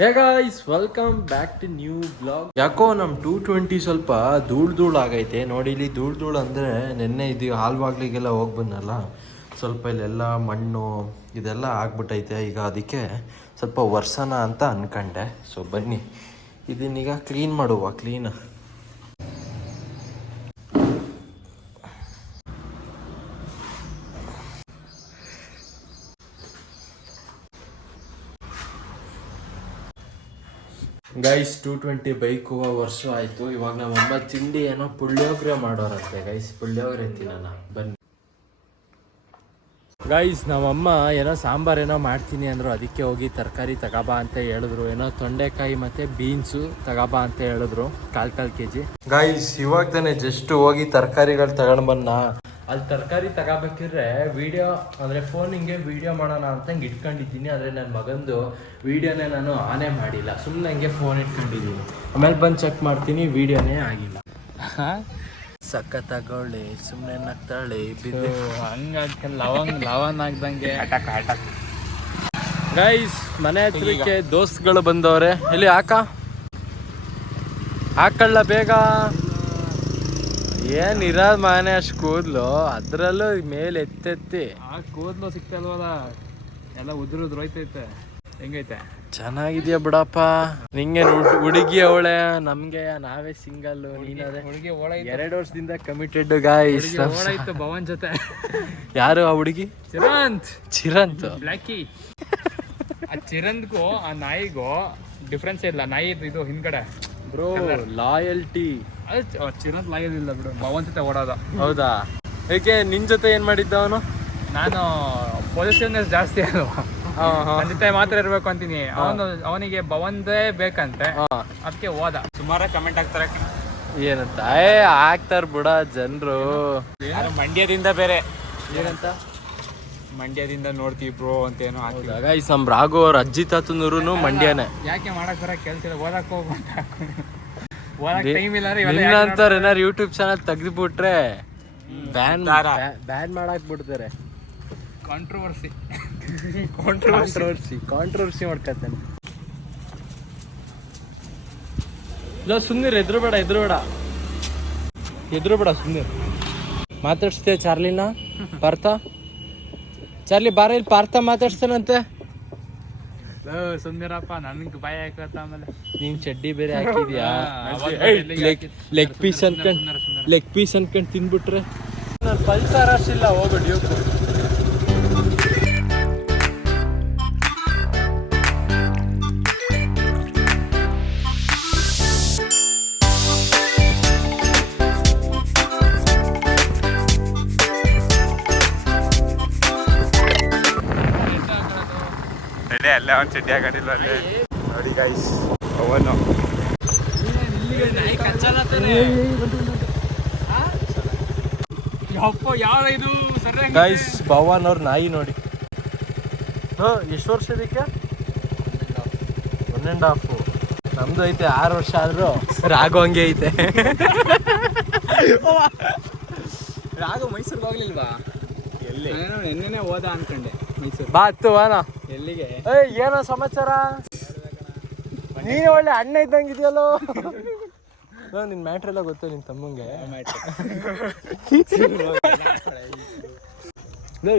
Hey guys welcome back to new blog ಯಾಕೋ ನಮ್ಮ two twenty ಸ್ವಲ್ಪ ಧೂಳು ಧೂಳು ಆಗೈತೆ. ನೋಡಿ ಇಲ್ಲಿ ಧೂಳು ಧೂಳ್ ಅಂದರೆ ನಿನ್ನೆ ಇದು ಹಾಲ್ವಾಗ್ಲಿಗೆಲ್ಲ ಹೋಗಿ ಬಂದಲ್ಲ ಸ್ವಲ್ಪ ಇಲ್ಲೆಲ್ಲ ಮಣ್ಣು ಇದೆಲ್ಲ ಆಗ್ಬಿಟ್ಟೈತೆ ಈಗ ಅದಕ್ಕೆ ಸ್ವಲ್ಪ ವರ್ಷನ ಅಂತ ಅಂದ್ಕೊಂಡೆ ಸೊ ಬನ್ನಿ. ಇದನ್ನೀಗ ಕ್ಲೀನ್ ಮಾಡುವ clean guys two twenty bike ಹೋಗೋ ವರ್ಷ ಆಯಿತು. ಇವಾಗ ನಮ್ಮಮ್ಮ ತಿಂಡಿ ಏನೋ ಪುಳಿಯೋಗರೆ ಮಾಡೋರಂತೆ. ಗೈಸ್ ಪುಳಿಯೋಗರೆ ತಿನ್ನೋಣ. ಬನ್ನಿ. ಗೈಸ್ ನಮ್ಮಮ್ಮ ಏನೋ ಸಾಂಬಾರ್ ಏನೋ ಮಾಡ್ತೀನಿ ಅಂದ್ರು. ಅದಕ್ಕೆ ಹೋಗಿ ತರಕಾರಿ ತಗೋಬಾ ಅಂತ ಹೇಳಿದ್ರು. ಏನೋ ತೊಂಡೆಕಾಯಿ ಮತ್ತೆ ಬೀನ್ಸು ತಗೋಬಾ ಅಂತ ಹೇಳಿದ್ರು. ಕಾಲು ಕಾಲು ಕೆ ಜಿ ಗೈಸ್ ಇವಾಗ ತಾನೇ ಜಸ್ಟ್ ಹೋಗಿ ತರಕಾರಿಗಳು ತಗೊಂಡು ಬಂದ ಅಲ್ಲಿ ತರಕಾರಿ ತಗೋಬೇಕಿದ್ರೆ ವಿಡಿಯೋ ಅಂದರೆ ಫೋನ್ ಹಿಂಗೆ ವಿಡಿಯೋ ಮಾಡೋಣ ಅಂತ ಹಂಗೆ ಇಟ್ಕೊಂಡಿದ್ದೀನಿ ಆದರೆ ನನ್ನ ಮಗಂದು ವಿಡಿಯೋನೇ ನಾನು ಆನೇ ಮಾಡಿಲ್ಲ. ಸುಮ್ಮನೆ ಹಂಗೆ ಫೋನ್ ಇಟ್ಕೊಂಡಿದ್ದೀನಿ. ಆಮೇಲೆ ಬಂದು ಚೆಕ್ ಮಾಡ್ತೀನಿ ವಿಡಿಯೋನೇ ಆಗಿಲ್ಲ. ಸಕ್ಕ ತಗೊಳ್ಳಿ ಸುಮ್ಮನೆ ನಗ್ತಾಳೆ ಬಿದ್ದು ಹಂಗೆ ಲವಂಗ್ ಲವನ್ ಆಗ್ದಂಗೆ. ಗೈಸ್ ಮನೆ ಹತ್ರಕ್ಕೆ ದೋಸ್ತ್ಗಳು ಬಂದವ್ರೆ. ಎಲ್ಲಿ ಹಾಕ ಹಾಕಳ್ಳ ಬೇಗ. ಏನ್ ಇರೋದ್ ಮಾನೆ ಅಷ್ಟು ಕೂದ್ಲು? ಅದ್ರಲ್ಲೂ ಮೇಲೆ ಎತ್ತೆತ್ತಿ. ಆ ಕೂದ್ಲು ಸಿಕ್ತಲ್ವಲ್ಲ? ಎಲ್ಲ ಉದ್ರ ಉದ್ರ ಹೋಯ್ತೈತೆ. ಹೆಂಗೈತೆ? ಚೆನ್ನಾಗಿದ್ಯಾ ಬಿಡಪ್ಪ. ನಿಂಗೆ ಹುಡುಗಿ ಅವಳೆ ನಮ್ಗೆ ನಾವೇ ಸಿಂಗಲ್ ನೀನದೇ. ಹುಡುಗಿ ಎರಡು ವರ್ಷದಿಂದ ಕಮಿಟೆಡ್ ಗಾಯ್ಸ್ ಭವನ್ ಜೊತೆ. ಯಾರು ಆ ಹುಡುಗಿ? ಚಿರಂತ್. ಚಿರಂತ್. ಬ್ಲ್ಯಾಕಿ. ಆ ಚಿರಂತ್ಗೂ ಆ ನಾಯಿಗೂ ಡಿಫ್ರೆನ್ಸ್ ಇಲ್ಲ. ನಾಯಿ ಇದು ಹಿಂದ್ಗಡೆ. ಬ್ರೋ ಲಾಯಲ್ಟಿ ಅದು ಚ- ಇಲ್ಲ ಲಾಯೋದಿಲ್ಲ ಬಿಡು. ಭವನ್ ಜೊತೆ ಓಡೋದು. ಹೌದಾ? ಏಕೆ ನಿನ್ ಜೊತೆ ಏನ್ ಮಾಡಿದ್ದ ಅವನು? ನಾನು ಪೊಸಿಟಿವ್ನೆಸ್ ಜಾಸ್ತಿ ಅಲ್ವಾ ನನ್ನ ಜೊತೆ ಮಾತ್ರ ಇರ್ಬೇಕು ಅಂತೀನಿ. ಅವನು ಅವನಿಗೆ ಭವಂದೇ ಬೇಕಂತೆ. ಅದಕ್ಕೆ ಹೋದ ಸುಮಾರ ಕಮೆಂಟ್ ಆಗ್ತಾರೆ ಏನಂತ? ಏ ಆಗ್ತಾರ ಬಿಡ ಜನರು. ಮಂಡ್ಯದಿಂದ ಬೇರೆ? ಏನಂತ? ಮಂಡ್ಯದಿಂದ ನೋಡ್ತೀವಿ ಬ್ರೋ ಅಂತ ಏನೋ ಹಾಕಿಲ್ಲ ಗೈಸ್ ನಮ್ ರಾಘು ಅವ್ರ ಅಜ್ಜಿ ತಾತನೂರು ಮಂಡ್ಯನೇ. ಯಾಕೆ ಮಾಡಕ್ ಬರ ಕೆಲ್ಸ ಇಲ್ಲ? ಓದಕ್ ಹೋಗ್ಬಂತ ಓದಕ್ ಟೈಮ್ ಇಲ್ಲ ಅಂದ್ರೆ ಇವೆಲ್ಲ ನಿನ್ನಂತವ್ರು ಏನಾರು ಯೂಟ್ಯೂಬ್ ಚಾನಲ್ ತೆಗ್ದ್ಬಿಟ್ರೆ ಬ್ಯಾನ್ ಬ್ಯಾನ್ ಮಾಡಕ್ ಬಿಡ್ತಾರೆ. ಕಾಂಟ್ರವರ್ಸಿ ಕಾಂಟ್ರವರ್ಸಿ ಕಾಂಟ್ರವರ್ಸಿ ಮಾಡ್ಕತ್ತೇನೆ ಇಲ್ಲ ಸುಂದೀರ್ ಎದ್ರು ಬೇಡ ಎದ್ರು ಬೇಡ ಎದ್ರು ಬೇಡ ಸುಂದೀರ್ ಮಾತಾಡ್ಸ್ತೀಯ ಚಾರ್ಲಿನ? ಪಾರ್ಥ ಚಾರ್ಲಿ ಬಾರ ಇಲ್ಲಿ ಪಾರ್ಥ ಮಾತಾಡ್ಸ್ತಾನಂತೆ. ಸುಂದರಪ್ಪ ನನ್ಗೆ ಭಯ ಹಾಕತ್ತ ಆಮೇಲೆ. ನೀನ್ ಚಡ್ಡಿ ಬೇರೆ ಹಾಕಿದ್ಯಾ? ಲೆಗ್ ಪೀಸ್ ಅನ್ಕೊಂಡ್. ಲೆಗ್ ಪೀಸ್ ಅನ್ಕೊಂಡ್ ತಿನ್ಬಿಟ್ರೆ? ನಾನು ಪಲ್ಸರ್ ಅಷ್ಟಿಲ್ಲ ಹೋಗು ಅವ್ನು ಚಡ್ಡಿ ಹಾಕೊಂಡಿಲ್ಲ ಅಲ್ಲಿ ನೋಡಿ ಗೈಸ್ ಅವನು. ಗೈಸ್ ಭವನ್ ಅವ್ರ ನಾಯಿ ನೋಡಿ. ಹಾ ಎಷ್ಟು ವರ್ಷ ಇದಕ್ಕೆ? ಒನ್ ಆ್ಯಂಡ್ ಹಾಫ್ ನಮ್ದು ಐತೆ ಆರು ವರ್ಷ ಆದ್ರೂ ರಾಗೋ ಹಂಗೆ ಐತೆ. ರಾಘು ಮೈಸೂರ್ಗೆ ಹೋಗ್ಲಿಲ್ವಾ? ಎಲ್ಲಿ? ಹೋದ ಅನ್ಕೊಂಡೆ ಮೈಸೂರು ಬಾ ಹತ್ತು ವಾನ ಎಲ್ಲಿಗೆ ಏಯ್ ಏನೋ ಸಮಾಚಾರ ನೀನು ಒಳ್ಳೆ ಅಣ್ಣ ಇದ್ದಂಗೆ ಇದೆಯಲ್ಲೋ ನಿನ್ ಮ್ಯಾಟ್ರ್ ಎಲ್ಲ ಗೊತ್ತು ನಿನ್ ತಮ್ಮಂಗೆ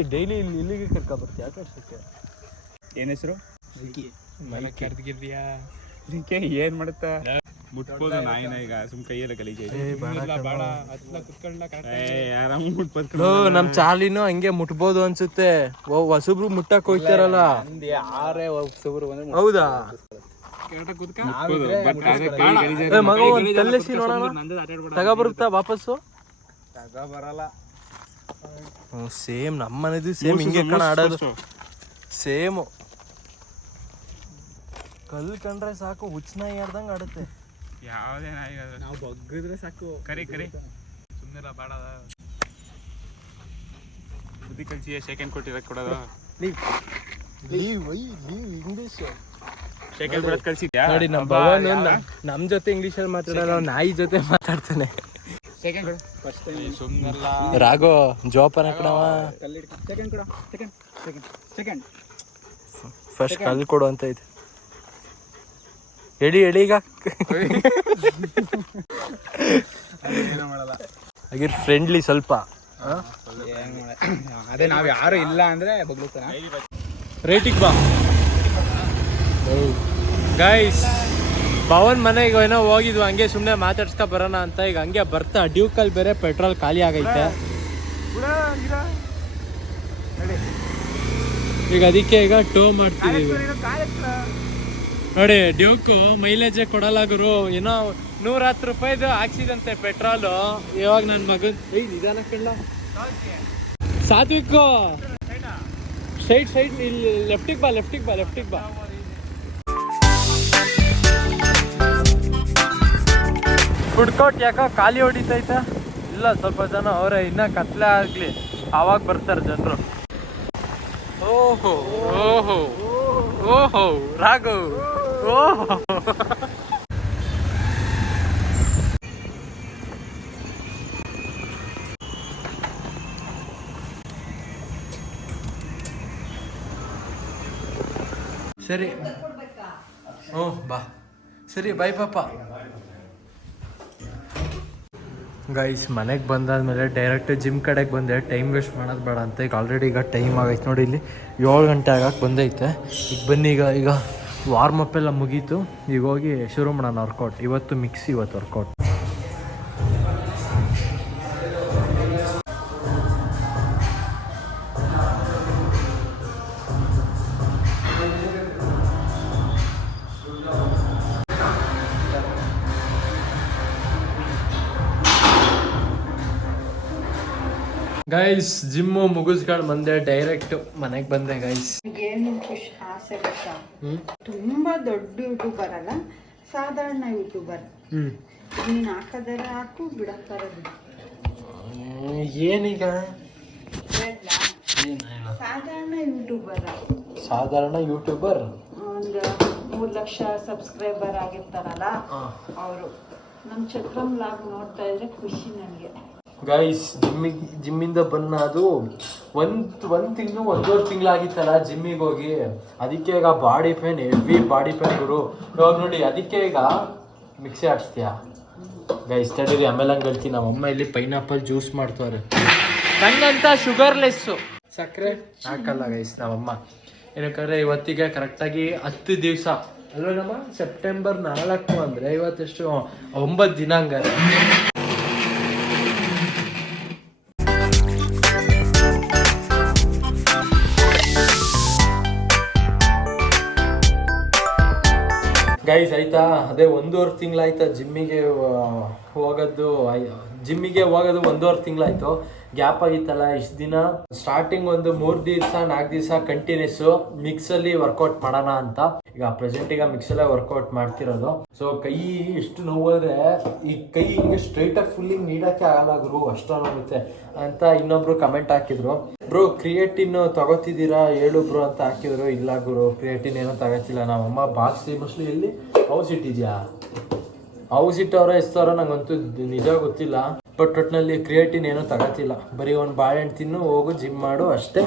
ಡೈಲಿ ಇಲ್ಲಿ ಇಲ್ಲಿಗೆ ಕರ್ಕೊ ಬರ್ತೀಯ ಆಕರ್ಷಕ್ಕೆ ಏನ್ ಹೆಸರು ಮನೆ ಕರ್ದಿಗಿರ್ದಿಯಾ ಇದಕ್ಕೆ ಏನ್ ಮಾಡುತ್ತಾ ಮುಟ್ಬೋದು ನಾಯಿನ ಈಗ ಸುಮ್ ಕೈಯೆಲ್ಲ ಆರಾಮ್ ಮುಟ್ಬೋದು ನಮ್ ಚಾಲಿನೂ ಹಂಗೆ ಮುಟ್ಬೋದು ಅನ್ಸುತ್ತೆ. ಹೊಸಬ್ರು ಮುಟ್ಟಕ್ ಹೋಗ್ತಾರಲ್ಲ. ಆರೇ ಹೊಸಬ್ರು ಬಂದ್ರೆ ಹೌದಾ? ಮಗ ಒಂದ್ ಕಲ್ಲೆಸಿ ನೋಡೋಣ. ತಗೊಬರುತ್ತಾ ವಾಪಸ್ಸು? ಬರಲ್ಲ. ಸೇಮ್ ನಮ್ಮ ಮನೆದು ಸೇಮ್ ಹಿಂಗೆ ಕಣ ಆಡೋದು. ಸೇಮ್. ಕಂಡ್ರೆ ಸಾಕು ಹುಚ್ಚನಾಗಿ ಆಡ್ದಂಗ್ ಆಡುತ್ತೆ. ಯಾವ್ದೇ ನಾಯಿ ನಾವು ಬಗ್ಗಿದ್ರೆ ಸಾಕು. ಕರಿ ಕರಿ. ಸುಮ್ಮನೆ ಬೇಡ. ಬುದ್ಧಿ ಕಲ್ಸಿ ಸೆಕೆಂಡ್ ಕೊಟ್ಟಿರಕ್ಕೆ ಕೊಡೋದು. ಇಂಗ್ಲೀಷ್ ಸೆಕೆಂಡ್ ಬಿಡೋದು ಕಲ್ಸಿದ್ಯಾ? ನೋಡಿ ನಮ್ಮ ಭವನ್ ನಮ್ ಜೊತೆ ಇಂಗ್ಲಿಷ್ ಅಲ್ಲಿ ಮಾತಾಡೋ ನಾಯಿ ಜೊತೆ ಮಾತಾಡ್ತಾನೆ. ಸೆಕೆಂಡ್ ಕೊಡು. ಫಸ್ಟ್ ಸುಮ್ನಲ್ಲ ರಾಘೋ ಜೋಪಾನ ಕಣವ ಸೆಕೆಂಡ್ ಕೊಡು. ಸೆಕೆಂಡ್ ಸೆಕೆಂಡ್ ಸೆಕೆಂಡ್ ಫಸ್ಟ್ ಕಲ್ ಕೊಡು ಅಂತ ಐತೆ ಹೇಳಿ ಹೇಳಿ ಈಗ. ಹಾಗೆ ಫ್ರೆಂಡ್ಲಿ ಸ್ವಲ್ಪ. ಅದೇ ನಾವು ಯಾರು ಇಲ್ಲ ಅಂದ್ರೆ ಬಗ್ಲುತ್ತಾನ. ರೇಟಿಗೆ ಬಾ. ಗೈಸ್ ಪವನ್ ಮನೆಗೆ ಏನೋ ಹೋಗಿದ್ವು ಹಂಗೆ ಸುಮ್ಮನೆ ಮಾತಾಡ್ಸ್ಕೊ ಬರೋಣ ಅಂತ. ಈಗ ಹಂಗೆ ಬರ್ತಾ ಡ್ಯೂಕಲ್ಲಿ ಬೇರೆ ಪೆಟ್ರೋಲ್ ಖಾಲಿ ಆಗೈತೆ. ಈಗ ಅದಕ್ಕೆ ಈಗ ಟೋ ಮಾಡ್ತಿದೀವಿ ನೋಡಿ, ಡ್ಯೂಕು ಮೈಲೇಜ್ ಗುರು. ಏನೋ ನೂರ ಹತ್ತು ರೂಪಾಯಿದು ಹಾಕ್ಸಿದಂತೆ ಪೆಟ್ರೋಲು. ಇವಾಗ ನನ್ನ ಮಗನ್ ನಿಧಾನ ಕಳ್ಳ ಸಾತ್ವಿಕ್ಕು ಸ್ಟ್ರೈಟ್ ಸ್ಟ್ರೈಟ್ ಇಲ್ಲಿ ಲೆಫ್ಟಿಗೆ ಬಾ ಲೆಫ್ಟಿಗೆ ಬಾ ಲೆಫ್ಟಿಗೆ ಬಾ. ಫುಡ್ ಕೋರ್ಟ್ ಯಾಕೋ ಖಾಲಿ ಹೊಡಿತೈತೆ? ಇಲ್ಲ, ಸ್ವಲ್ಪ ಜನ ಅವರೇ, ಇನ್ನ ಕತ್ಲೆ ಆಗ್ಲಿ. ಆವಾಗ ಬರ್ತಾರೆ ಜನರು. ಓಹೋ ಓಹೋ ಓಹೋ ರಾಘು ಓಹೋ ಸರಿ. ಓ ಬಾ. ಸರಿ ಬಾಯ್ ಪಾಪ. ಗೈಸ್ ಮನೆಗೆ ಬಂದಾದ್ಮೇಲೆ ಡೈರೆಕ್ಟ್ ಜಿಮ್ ಕಡೆಗೆ ಬಂದೆ. ಟೈಮ್ ವೇಸ್ಟ್ ಮಾಡೋದು ಬೇಡ ಅಂತ. ಈಗ ಆಲ್ರೆಡಿ ಈಗ ಟೈಮ್ ಆಗೈತೆ ನೋಡಿ ಇಲ್ಲಿ. ಏಳು ಗಂಟೆ ಆಗಕ್ಕೆ ಬಂದೈತೆ. ಈಗ ಬನ್ನಿ, ಈಗ ಈಗ. ವಾರ್ಮ್ ಅಪ್ ಎಲ್ಲ ಮುಗೀತು. ಈಗ ಹೋಗಿ ಶುರು ಮಾಡೋಣ ವರ್ಕೌಟ್ ಇವತ್ತು ಮಿಕ್ಸ್ ಇವತ್ತು ವರ್ಕೌಟ್ ಗೈಸ್ ಜಿಮ್ಮು ಮುಗಿಸ್ಕೊಂಡು ಬಂದೆ ಡೈರೆಕ್ಟ್ ಮನೆಗೆ ಬಂದೆ ಗೈಸ್ ಏನು ಖುಷಿ ಆಸೆ ಗೊತ್ತಾ? ತುಂಬಾ ದೊಡ್ಡ ಯೂಟ್ಯೂಬರ್ ಅಲ್ಲ ಸಾಧಾರಣ ಯೂಟ್ಯೂಬರ್ ನೀನ್ ಹಾಕದರೆ ಹಾಕು ಬಿಡಕ್ಕಾರ ಬಿಡು. ಏನೀಗ? ಸಾಧಾರಣ ಯೂಟ್ಯೂಬರ್ ಸಾಧಾರಣ ಯೂಟ್ಯೂಬರ್ ಒಂದು ಮೂರ್ ಲಕ್ಷ ಸಬ್ಸ್ಕ್ರೈಬರ್ ಆಗಿರ್ತಾರಲ್ಲ ಅವರು. ನಮ್ ಚಕ್ರಮ್ ಲಾಗ್ ನೋಡ್ತಾ ಇದ್ರೆ ಖುಷಿ ನನಗೆ. ಗೈಸ್ ಜಿಮ್ಮಿಗೆ ಜಿಮ್ಮಿಂದ ಬನ್ನ ಅದು ಒಂದ್ ಒಂದ್ ತಿಂಗಳು ಒಂದೂವರೆ ತಿಂಗಳಾಗಿತ್ತಲ್ಲ ಜಿಮ್ಮಿಗೆ ಹೋಗಿ. ಅದಕ್ಕೆ ಈಗ body pain heavy body pain ಗುರು. ಇವಾಗ ನೋಡಿ ಅದಕ್ಕೆ ಈಗ ಮಿಕ್ಸಿ ಆಡಿಸ್ತೀಯ ಗೈಸ್ ತಡೀರಿ ಆಮೇಲೆ ಹಂಗೆ ಹೇಳ್ತೀನಿ. ನಮ್ಮ ಅಮ್ಮ ಇಲ್ಲಿ ಪೈನಾಪಲ್ ಜ್ಯೂಸ್ ಮಾಡ್ತಾರೆ ನಂಗಂತ ಶುಗರ್ಲೆಸ್ಸು ಸಕ್ಕರೆ ಹಾಕಲ್ಲ ಗೈಸ್ ನಮ್ಮಮ್ಮ ಏನಕ್ಕಂದ್ರೆ ಇವತ್ತಿಗೆ ಕರೆಕ್ಟಾಗಿ ಹತ್ತು ದಿವಸ. ಅಲ್ವಾ ನಮ್ಮ? ಸೆಪ್ಟೆಂಬರ್ ನಾಲ್ಕು ಅಂದರೆ ಇವತ್ತೆಷ್ಟು ಒಂಬತ್ತು ದಿನ ಹಂಗಾರೆ ಗೈಸ್ ಆಯ್ತಾ? ಅದೇ ಒಂದೂವರೆ ತಿಂಗಳಾಯ್ತಾ ಜಿಮ್ಮಿಗೆ ಹೋಗೋದು ಜಿಮ್ಮಿಗೆ ಹೋಗೋದು ಒಂದೂವರೆ ತಿಂಗಳಾಯ್ತು. ಗ್ಯಾಪ್ ಆಗಿತ್ತಲ್ಲ ಇಷ್ಟು ದಿನ. ಸ್ಟಾರ್ಟಿಂಗ್ ಒಂದು ಮೂರು ದಿವಸ, ನಾಲ್ಕು ದಿವಸ ಕಂಟಿನ್ಯೂಸ್ ಮಿಕ್ಸಲ್ಲಿ ವರ್ಕೌಟ್ ಮಾಡೋಣ ಅಂತ. ಈಗ ಪ್ರೆಸೆಂಟ್ ಈಗ ಮಿಕ್ಸಲ್ಲೇ ವರ್ಕೌಟ್ ಮಾಡ್ತಿರೋದು. ಸೊ ಕೈ ಎಷ್ಟು ನೋವಾದ್ರೆ ಈ ಕೈ ಹಿಂಗೆ ಸ್ಟ್ರೈಟಾಗಿ ಫುಲ್ ಹಿಂಗೆ ನೀಡಕ್ಕೆ ಆಗಲ್ಲ ಗುರು, ಅಷ್ಟು ನೋವುತ್ತೆ ಅಂತ ಇನ್ನೊಬ್ರು ಕಮೆಂಟ್ ಹಾಕಿದ್ರು. ಬ್ರೋ ಕ್ರಿಯೇಟಿನ್ ತಗೋತಿದ್ದೀರಾ? ಹೇಳು ಬ್ರೋ ಅಂತ ಹಾಕಿದ್ರು. ಇಲ್ಲ ಗುರು ಕ್ರಿಯೇಟಿನ್ ಏನೋ ತಗೋತಿಲ್ಲ. ನಮ್ಮಮ್ಮ ಬಾಕ್ಸ್ ಮೋಸ್ಟ್ಲಿ ಇಲ್ಲಿ ಹೌಸ್ ಇಟ್ಟಿದ್ಯಾ ಹೌಸ್ ಇಟ್ಟವ್ರ ನಂಗೆ ನಂಗಂತೂ ನಿಜ ಗೊತ್ತಿಲ್ಲ. ಬಟ್ ಒಟ್ಟಿನಲ್ಲಿ ಕ್ರಿಯೇಟಿನ್ ಏನೋ ತಗೋತಿಲ್ಲ. ಬರೀ ಒಂದು ಬಾಳೆಹಣ್ಣು ತಿನ್ನು, ಹೋಗು ಜಿಮ್ ಮಾಡು, ಅಷ್ಟೇ.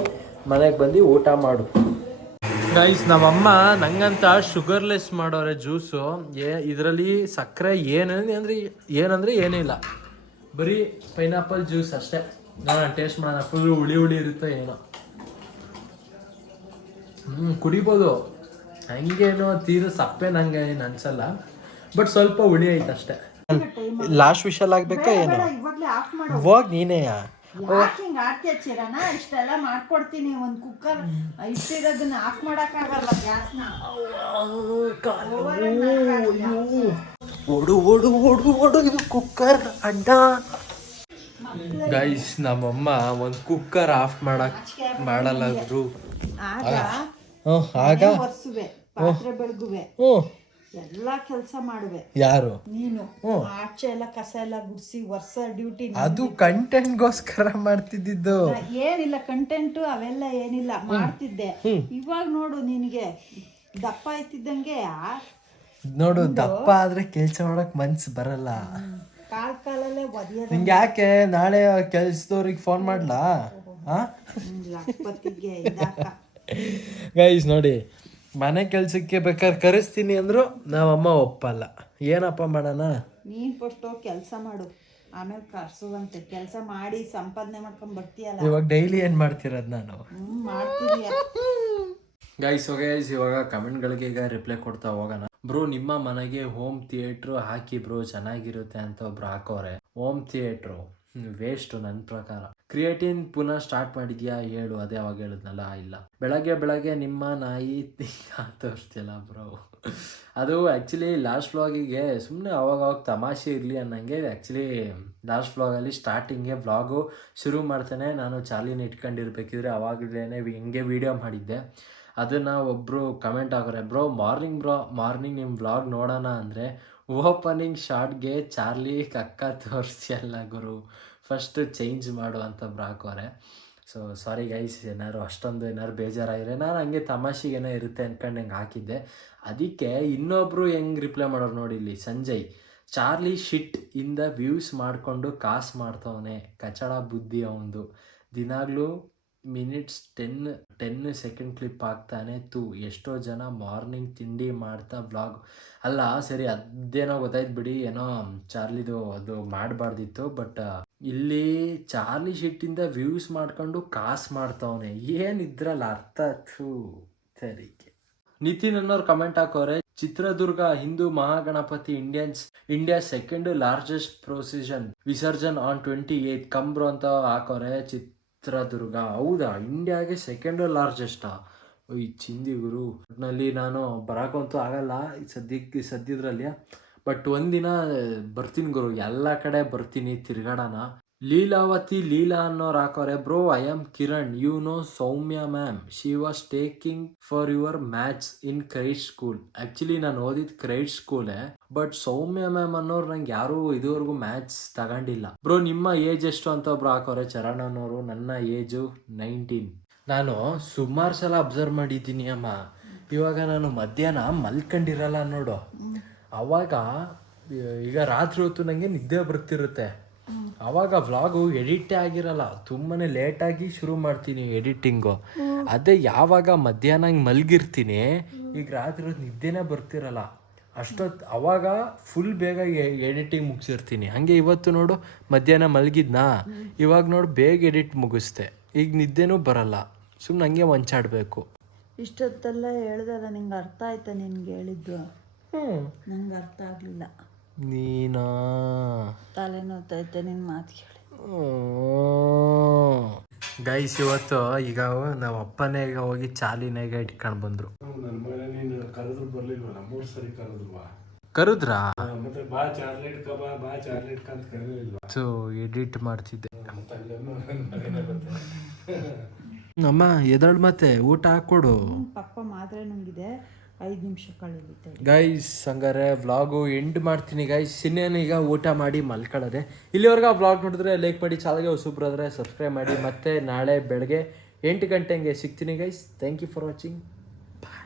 ಮನೆಗೆ ಬಂದು ಊಟ ಮಾಡು. ಗೈಸ್ ನಮ್ಮಮ್ಮ ನಂಗಂತ ಶುಗರ್ಲೆಸ್ ಮಾಡೋರೆ ಜ್ಯೂಸು ಏ ಇದರಲ್ಲಿ ಸಕ್ಕರೆ ಏನಂದ್ರೆ ಅಂದರೆ ಏನಂದರೆ ಏನಿಲ್ಲ ಬರೀ ಪೈನಾಪಲ್ ಜ್ಯೂಸ್ ಅಷ್ಟೇ. ನೋಡೋಣ ಟೇಸ್ಟ್ ಮಾಡೋಣ. ಫುಲ್ ಹುಳಿ ಹುಳಿ ಇರುತ್ತೆ ಏನೋ. ಹ್ಞೂ ಕುಡಿಬೋದು. ಹಂಗೇನು ತೀರ ಸಪ್ಪೆ ನಂಗೆ ಏನು ಅನ್ಸಲ್ಲ. ಬಟ್ ಸ್ವಲ್ಪ ಹುಳಿ ಐತೆ ಅಷ್ಟೇ ಲಾಸ್ಟ್ ವಿಷಲ್ ಆಗ್ಬೇಕಾ ಏನು? ಹೋಗಿ ನೀನೇ ಯಾಕೆ ಹಿಂಗ್ ಹಾಕಿ ಹಚ್ಚಿರಣ ಇಷ್ಟೆಲ್ಲ ಮಾಡ್ಕೊಡ್ತೀನಿ ಒಂದು ಕುಕ್ಕರ್. ಇಟ್ಟಿರೋದನ್ನ ಆಫ್ ಮಾಡಕ್ಕಾಗಲ್ಲ ಗ್ಯಾಸ್ನ. ಓಡು ಓಡು ಓಡು ಓಡು ಇದು ಕುಕ್ಕರ್ ಅಡ್ಡ ಗೈಸ್ ನಮ್ಮಮ್ಮ ಒಂದು ಕುಕ್ಕರ್ ಆಫ್ ಮಾಡಕ್ ಮಾಡಲ್ಲ ಅದ್ರು. ಆಗ ಆಗ? ಪಾತ್ರೆ ಬೆಳಗುವೆ. ಹ್ಞೂ ಎಲ್ಲಾ ಕೆಲಸ ಮಾಡುವೆ. ಯಾರು? ನೀನು. ಆಚೆ ಎಲ್ಲ ಕಸ ಎಲ್ಲ ಗುಡಿಸಿ ವರ್ಷ ಡ್ಯೂಟಿ ಅದು ಕಂಟೆಂಟ್ಗೋಸ್ಕರ ಮಾಡ್ತಿದ್ದಿದ್ದು. ಏನಿಲ್ಲ ಕಂಟೆಂಟ್ ಅವೆಲ್ಲ ಏನಿಲ್ಲ ಮಾಡ್ತಿದ್ದೆ. ಇವಾಗ ನೋಡು ನಿನಗೆ ದಪ್ಪ ಆಯ್ತಿದ್ದಂಗೆ ನೋಡು ದಪ್ಪ ಆದ್ರೆ ಕೆಲಸ ಮಾಡಕ್ ಮನ್ಸು ಬರಲ್ಲ. ಕಾಲ್ ಕಾಲಲ್ಲೇ ಒದಿಯೋದ ನಿಂಗೆ ಯಾಕೆ? ನಾಳೆ ಕೆಲ್ಸದವ್ರಿಗೆ ಫೋನ್ ಮಾಡ್ಲಾ? ಗೈಸ್ ನೋಡಿ. ಮನೆ ಕೆಲ್ಸಕ್ಕೆ ಬೇಕಾದ್ರೆ ಕರೆಸ್ತೀನಿ ಅಂದ್ರು ನಾವಮ್ಮ ಒಪ್ಪಲ್ಲ. ಏನಪ್ಪ ಮಾಡೋಣ? ನೀನ್ ಫಸ್ಟ್ ಕೆಲಸ ಮಾಡು. ಆಮೇಲೆ ಕರ್ಸುವಂತೆ. ಕೆಲಸ ಮಾಡಿ ಸಂಪಾದನೆ ಮಾಡ್ಕೊಂಡ್ ಬರ್ತೀಯಲ್ಲ. ಇವಾಗ ಡೈಲಿ ಏನ್ ಮಾಡ್ತಿರೋದು ನಾನು? ಹ್ಮ್ ಮಾಡ್ತಿದೀಯ ಗೈಸ್ ಗೈಸ್ ಇವಾಗ ಕಮೆಂಟ್ಗಳಿಗೆ ಈಗ ರಿಪ್ಲೈ ಕೊಡ್ತಾ ಹೋಗೋಣ. ಬ್ರೋ ನಿಮ್ಮ ಮನೆಗೆ ಹೋಮ್ ಥಿಯೇಟ್ರು ಹಾಕಿ ಬ್ರೋ ಚೆನ್ನಾಗಿರುತ್ತೆ ಅಂತ ಒಬ್ರು ಹಾಕೋರೆ. ಹೋಮ್ ಥಿಯೇಟ್ರು ವೇಸ್ಟ್ ನನ್ನ ಪ್ರಕಾರ. ಕ್ರಿಯೇಟಿನ್ ಪುನಃ ಸ್ಟಾರ್ಟ್ ಮಾಡಿದ್ಯಾ ಹೇಳು, ಅದೇ ಅವಾಗ ಹೇಳಿದ್ನಲ್ಲ ಇಲ್ಲ. ಬೆಳಗ್ಗೆ ಬೆಳಗ್ಗೆ ನಿಮ್ಮ ನಾಯಿ ತೋರಿಸ್ತಿಲ್ಲ ಬ್ರೋ ಅದು ಆ್ಯಕ್ಚುಲಿ ಲಾಸ್ಟ್ ವ್ಲಾಗಿಗೆ ಸುಮ್ಮನೆ ಅವಾಗ ಅವಾಗ ತಮಾಷೆ ಇರಲಿ ಅನ್ನಂಗೆ ಆ್ಯಕ್ಚುಲಿ ಲಾಸ್ಟ್ ವ್ಲಾಗಲ್ಲಿ ಸ್ಟಾರ್ಟಿಂಗ್ಗೆ ವ್ಲಾಗು ಶುರು ಮಾಡ್ತಾನೆ. ನಾನು ಚಾಲಿನ ಇಟ್ಕೊಂಡಿರ್ಬೇಕಿದ್ರೆ ಅವಾಗಲೇ ಹಿಂಗೆ ವೀಡಿಯೋ ಮಾಡಿದ್ದೆ. ಅದನ್ನು ಒಬ್ಬರು ಕಮೆಂಟ್ ಹಾಕೋರೆ ಬ್ರೋ ಮಾರ್ನಿಂಗ್ ಬ್ರೋ ಮಾರ್ನಿಂಗ್ ನಿಮ್ಮ ವ್ಲಾಗ್ ನೋಡೋಣ ಅಂದರೆ ಓಪನಿಂಗ್ ಶಾಟ್ಗೆ ಚಾರ್ಲಿ ಕಕ್ಕ ತೋರಿಸಲ್ಲ ಗುರು. ಫಸ್ಟ್ ಚೇಂಜ್ ಮಾಡು ಅಂತ ಬ್ರಾಕೋರೆ ಸೊ ಸಾರಿ ಗೈಸ್ ಏನಾದ್ರು ಅಷ್ಟೊಂದು ಏನಾದ್ರು ಬೇಜಾರಾಗಿದ್ರೆ ನಾನು ಹಂಗೆ ತಮಾಷೆಗೆ ಏನೋ ಇರುತ್ತೆ ಅನ್ಕೊಂಡು ಹಂಗೆ ಹಾಕಿದ್ದೆ. ಅದಕ್ಕೆ ಇನ್ನೊಬ್ಬರು ಹೆಂಗೆ ರಿಪ್ಲೈ ಮಾಡೋರು ನೋಡಿ ಇಲ್ಲಿ, ಸಂಜಯ್. ಚಾರ್ಲಿ ಶಿಟ್ ಇಂದ ವ್ಯೂಸ್ ಮಾಡಿಕೊಂಡು ಕಾಸು ಮಾಡ್ತವನೆ. ಕಚಡ ಬುದ್ಧಿ ಅವಂದು. ದಿನಾಗ್ಲೂ minutes ten ten second clip ಆಗ್ತಾನೆ ತು. ಎಷ್ಟೋ ಜನ ಮಾರ್ನಿಂಗ್ ತಿಂಡಿ ಮಾಡ್ತಾ ವ್ಲಾಗ್ ಅಲ್ಲ, ಸರಿ, ಅದೇನೋ ಗೊತ್ತಾಯ್ತು ಬಿಡಿ. ಏನೋ ಚಾರ್ಲಿದು ಅದು ಮಾಡಬಾರ್ದಿತ್ತು, ಬಟ್ ಇಲ್ಲಿ ಚಾರ್ಲಿ ಶಿಟ್ಟಿಂದ ವ್ಯೂಸ್ ಮಾಡ್ಕೊಂಡು ಕಾಸು ಮಾಡ್ತಾವನೆ. ಏನಿದ್ರಲ್ಲ ಅರ್ಥ? ಥೂ ಸರಿ ನಿತಿನ್ ಅನ್ನೋರು comment ಹಾಕೋರೆ, Chitradurga Hindu Mahaganapati Indians, India second largest procession visarjan on twenty eight ಕಂಬ್ರು ಅಂತ ಹಾಕೋರೆ ಚಿತ್ರದುರ್ಗ ಹೌದಾ? ಇಂಡಿಯಾಗೆ ಸೆಕೆಂಡ್ ಲಾರ್ಜೆಸ್ಟಾ ಈ ಚಿಂದಿ ಗುರು. ಒಟ್ಟಿನಲ್ಲಿ ನಾನು ಬರೋಕ್ಕಂತೂ ಆಗಲ್ಲ ಸದ್ಯಕ್ಕೆ ಸದ್ಯದ್ರಲ್ಲಿ ಬಟ್ ಒಂದಿನ ಬರ್ತೀನಿ ಗುರು. ಎಲ್ಲ ಕಡೆ ಬರ್ತೀನಿ ತಿರ್ಗಾಡೋಣ. ಲೀಲಾವತಿ ಲೀಲಾ ಅನ್ನೋರು ಹಾಕೋರೆ bro I am Kiran. You know Soumya ma'am she was taking for your maths in Christ school actually ನಾನು ಓದಿದ್ ಕ್ರೈಟ್ ಸ್ಕೂಲೇ ಬಟ್ ಸೌಮ್ಯ ಮ್ಯಾಮ್ ಅನ್ನೋರು ನಂಗೆ ಯಾರೂ ಇದುವರೆಗೂ ಮ್ಯಾಥ್ಸ್ ತಗೊಂಡಿಲ್ಲ. ಬ್ರೋ ನಿಮ್ಮ ಏಜ್ ಎಷ್ಟು ಅಂತ ಒಬ್ರು ಹಾಕೋರೆ ಚರಣ್ ಅನ್ನೋರು ನನ್ನ ಏಜು ನೈನ್ಟೀನ್ ನಾನು ಸುಮಾರು ಸಲ ಅಬ್ಸರ್ವ್ ಮಾಡಿದ್ದೀನಿ ಅಮ್ಮ. ಇವಾಗ ನಾನು ಮಧ್ಯಾಹ್ನ ಮಲ್ಕೊಂಡಿರಲ್ಲ ನೋಡು. ಅವಾಗ ಈಗ ರಾತ್ರಿ ಹೊತ್ತು ನನಗೆ ನಿದ್ದೆ ಬರ್ತಿರುತ್ತೆ. ಅವಾಗ ವ್ಲಾಗು ಎಡಿಟ್ ಆಗಿರಲ್ಲ ತುಂಬಾನೇ ಲೇಟಾಗಿ ಶುರು ಮಾಡ್ತೀನಿ ಎಡಿಟಿಂಗು ಅದೇ ಯಾವಾಗ ಮಧ್ಯಾಹ್ನ ಹಂಗೆ ಮಲ್ಗಿರ್ತೀನಿ ಈಗ ರಾತ್ರಿ ನಿದ್ದೆನೇ ಬರ್ತಿರಲ್ಲ. ಅಷ್ಟೊತ್ತು ಅವಾಗ ಫುಲ್ ಬೇಗ ಎಡಿಟಿಂಗ್ ಮುಗಿಸಿರ್ತೀನಿ. ಹಾಗೆ ಇವತ್ತು ನೋಡು ಮಧ್ಯಾಹ್ನ ಮಲಗಿದ್ನಾ? ಇವಾಗ ನೋಡು ಬೇಗ ಎಡಿಟ್ ಮುಗಿಸ್ದೆ. ಈಗ ನಿದ್ದೆನೂ ಬರಲ್ಲ. ಸುಮ್ಮನೆ ಹಂಗೆ ವಂಚಾಡಬೇಕು ಇಷ್ಟೊತ್ತೆಲ್ಲ ಹೇಳ್ದಲ್ಲ ನಿಂಗೆ ಅರ್ಥ ಆಯ್ತಾ ನಿನ್ಗೆ ಹೇಳಿದ್ದು? ನಂಗೆ ಅರ್ಥ ಆಗ್ಲಿಲ್ಲ. ನೀನಾ? ತಲೆ ನೋತೈತೆ ನಿನ್ ಮಾತು ಕೇಳಿ. ಗೈಸ್ ಇವತ್ತು ಈಗ ನಮ್ಮ ಅಪ್ಪನೇ ಈಗ ಹೋಗಿ ಚಾಲಿನಾಗ ಇಟ್ಕೊಂಡು ಬಂದ್ರು. ನನ್ನ ಮನೆ ನೀನು ಕರೆದ್ರು ಬರ್ಲಿಲ್ವ? ನಮ್ಮೂರ್ ಸರಿ ಕರೆದ್ವಾ ಕರೆದ್ರಾ? ಮತ್ತೆ ಬಾ ಚಾರ್ಲೆಟ್ ಕಬ ಬಾ ಚಾರ್ಲೆಟ್ ಕಂತ ಕರೆದಿಲ್ವಾ ಸೊ ಎಡಿಟ್ ಮಾಡ್ತಿದ್ದೆ. ನನ್ನ ಅಮ್ಮ ಎದಳ್ ಮತ್ತೆ? ಊಟ ಹಾಕೊಡು ಪಪ್ಪ ಮಾತ್ರೆ ನುಂಗಿದೆ. ಐದು ನಿಮಿಷ ಗೈಸ್ ಹಂಗಾರೆ ವ್ಲಾಗು ಎಂಡ್ ಮಾಡ್ತೀನಿ ಗೈಸ್ ಈಗ ಊಟ ಮಾಡಿ ಮಲ್ಕೊಳ್ಳೋದೆ. ಇಲ್ಲಿವರೆಗೆ ಆ ವ್ಲಾಗ್ ನೋಡಿದ್ರೆ ಲೈಕ್ ಮಾಡಿ ಚಾನಲ್ಗೆ ಹೊಸಬ್ರಾದ್ರೆ ಸಬ್ಸ್ಕ್ರೈಬ್ ಮಾಡಿ. ಮತ್ತೆ ನಾಳೆ ಬೆಳಗ್ಗೆ ಎಂಟು ಗಂಟೆಗೆ ಸಿಗ್ತೀನಿ guys thank you for watching bye